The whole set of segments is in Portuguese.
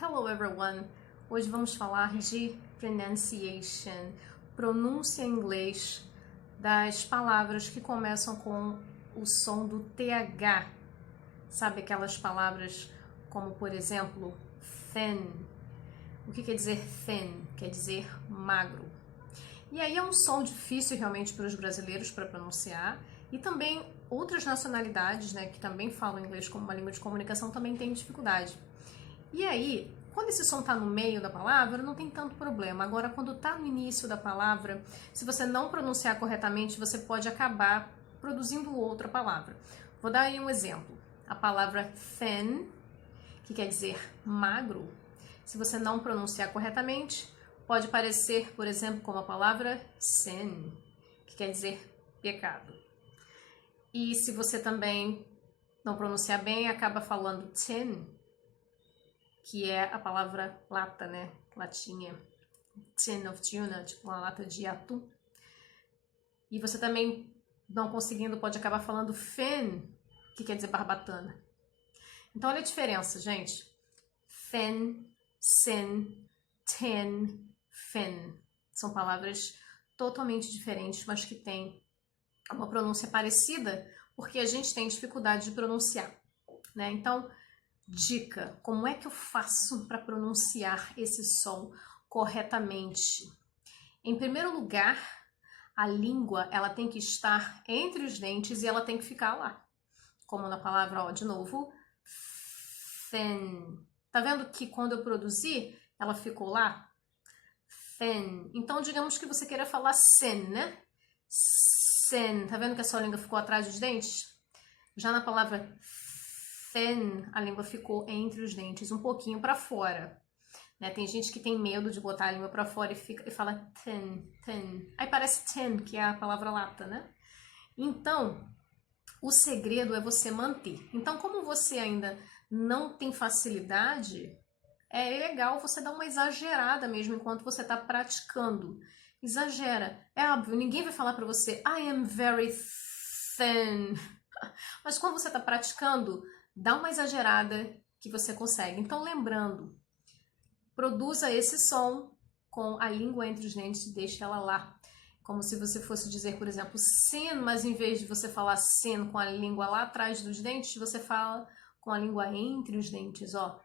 Hello everyone! Hoje vamos falar de pronunciation, pronúncia em inglês das palavras que começam com o som do TH. Sabe aquelas palavras como, por exemplo, thin. O que quer dizer thin? Quer dizer magro. E aí é um som difícil realmente para os brasileiros para pronunciar, e também outras nacionalidades, né, que também falam inglês como uma língua de comunicação, também têm dificuldade. E aí, quando esse som está no meio da palavra, não tem tanto problema. Agora, quando está no início da palavra, se você não pronunciar corretamente, você pode acabar produzindo outra palavra. Vou dar aí um exemplo. A palavra thin, que quer dizer magro, se você não pronunciar corretamente, pode parecer, por exemplo, como a palavra sin, que quer dizer pecado. E se você também não pronunciar bem, acaba falando tin, que é a palavra lata, né? Latinha. Tin of tuna, tipo uma lata de atum. E você também, não conseguindo, pode acabar falando fin, que quer dizer barbatana. Então, olha a diferença, gente. Thin, sin, tin, fin. São palavras totalmente diferentes, mas que têm uma pronúncia parecida, porque a gente tem dificuldade de pronunciar, né? Então, dica, como é que eu faço para pronunciar esse som corretamente? Em primeiro lugar, a língua ela tem que estar entre os dentes e ela tem que ficar lá. Como na palavra, ó, de novo, thin. Tá vendo que quando eu produzi, ela ficou lá? Thin. Então, digamos que você queira falar sin, né? Sin. Tá vendo que a sua língua ficou atrás dos dentes? Já na palavra thin, a língua ficou entre os dentes, um pouquinho para fora. Né? Tem gente que tem medo de botar a língua para fora e fala tin, tin. Aí parece tin, que é a palavra lata, né? Então, o segredo é você manter. Então, como você ainda não tem facilidade, é legal você dar uma exagerada mesmo enquanto você está praticando. Exagera. É óbvio, ninguém vai falar para você I am very thin. Mas quando você está praticando, dá uma exagerada que você consegue. Então, lembrando, produza esse som com a língua entre os dentes e deixe ela lá. Como se você fosse dizer, por exemplo, sin, mas em vez de você falar sin com a língua lá atrás dos dentes, você fala com a língua entre os dentes, ó.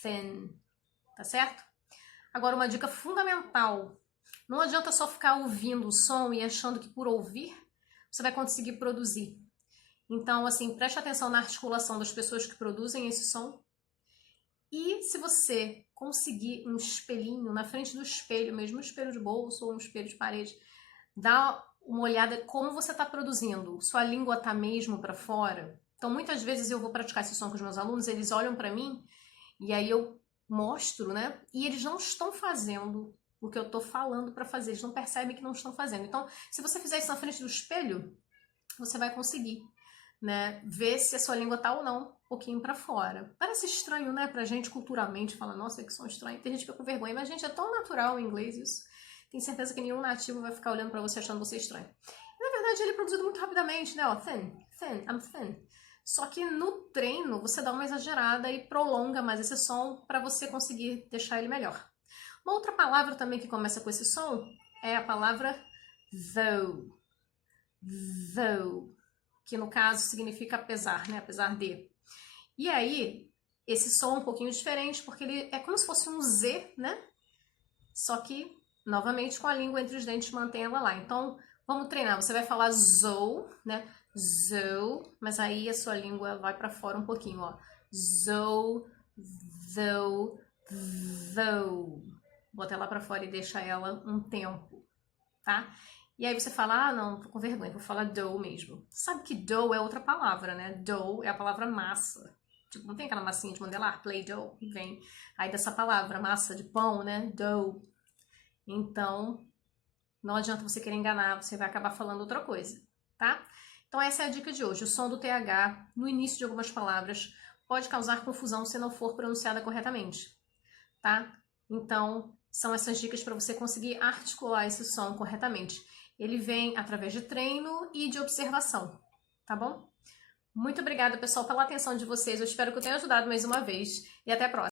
Thin. Tá certo? Agora, uma dica fundamental. Não adianta só ficar ouvindo o som e achando que por ouvir você vai conseguir produzir. Então, assim, preste atenção na articulação das pessoas que produzem esse som. E se você conseguir um espelhinho na frente do espelho, mesmo um espelho de bolso ou um espelho de parede, dá uma olhada como você está produzindo. Sua língua está mesmo para fora? Então, muitas vezes eu vou praticar esse som com os meus alunos, eles olham para mim e aí eu mostro, né? E eles não estão fazendo o que eu estou falando para fazer, eles não percebem que não estão fazendo. Então, se você fizer isso na frente do espelho, você vai conseguir, né, ver se a sua língua tá ou não um pouquinho para fora. Parece estranho, né, pra gente culturalmente, fala, nossa, que som estranho, tem gente que fica com vergonha, mas gente, é tão natural em inglês isso. Tenho certeza que nenhum nativo vai ficar olhando para você achando você estranho. E, na verdade, ele é produzido muito rapidamente, né, ó, thin, thin, I'm thin. Só que no treino você dá uma exagerada e prolonga mais esse som para você conseguir deixar ele melhor. Uma outra palavra também que começa com esse som é a palavra though. Though, que no caso significa apesar, né? Apesar de. E aí, esse som é um pouquinho diferente, porque ele é como se fosse um Z, né? Só que, novamente, com a língua entre os dentes, mantém ela lá. Então, vamos treinar. Você vai falar zou, né? Zou, mas aí a sua língua vai para fora um pouquinho, ó. Zou, zou, zou. Bota ela para fora e deixa ela um tempo, tá? E aí você fala, ah, não, tô com vergonha, vou falar dough mesmo. Sabe que dough é outra palavra, né? Dough é a palavra massa. Tipo, não tem aquela massinha de modelar, play-doh, que vem aí dessa palavra, massa de pão, né? Dough. Então, não adianta você querer enganar, você vai acabar falando outra coisa, tá? Então essa é a dica de hoje. O som do TH, no início de algumas palavras, pode causar confusão se não for pronunciada corretamente, tá? Então, são essas dicas para você conseguir articular esse som corretamente. Ele vem através de treino e de observação, tá bom? Muito obrigada, pessoal, pela atenção de vocês. Eu espero que eu tenha ajudado mais uma vez e até a próxima.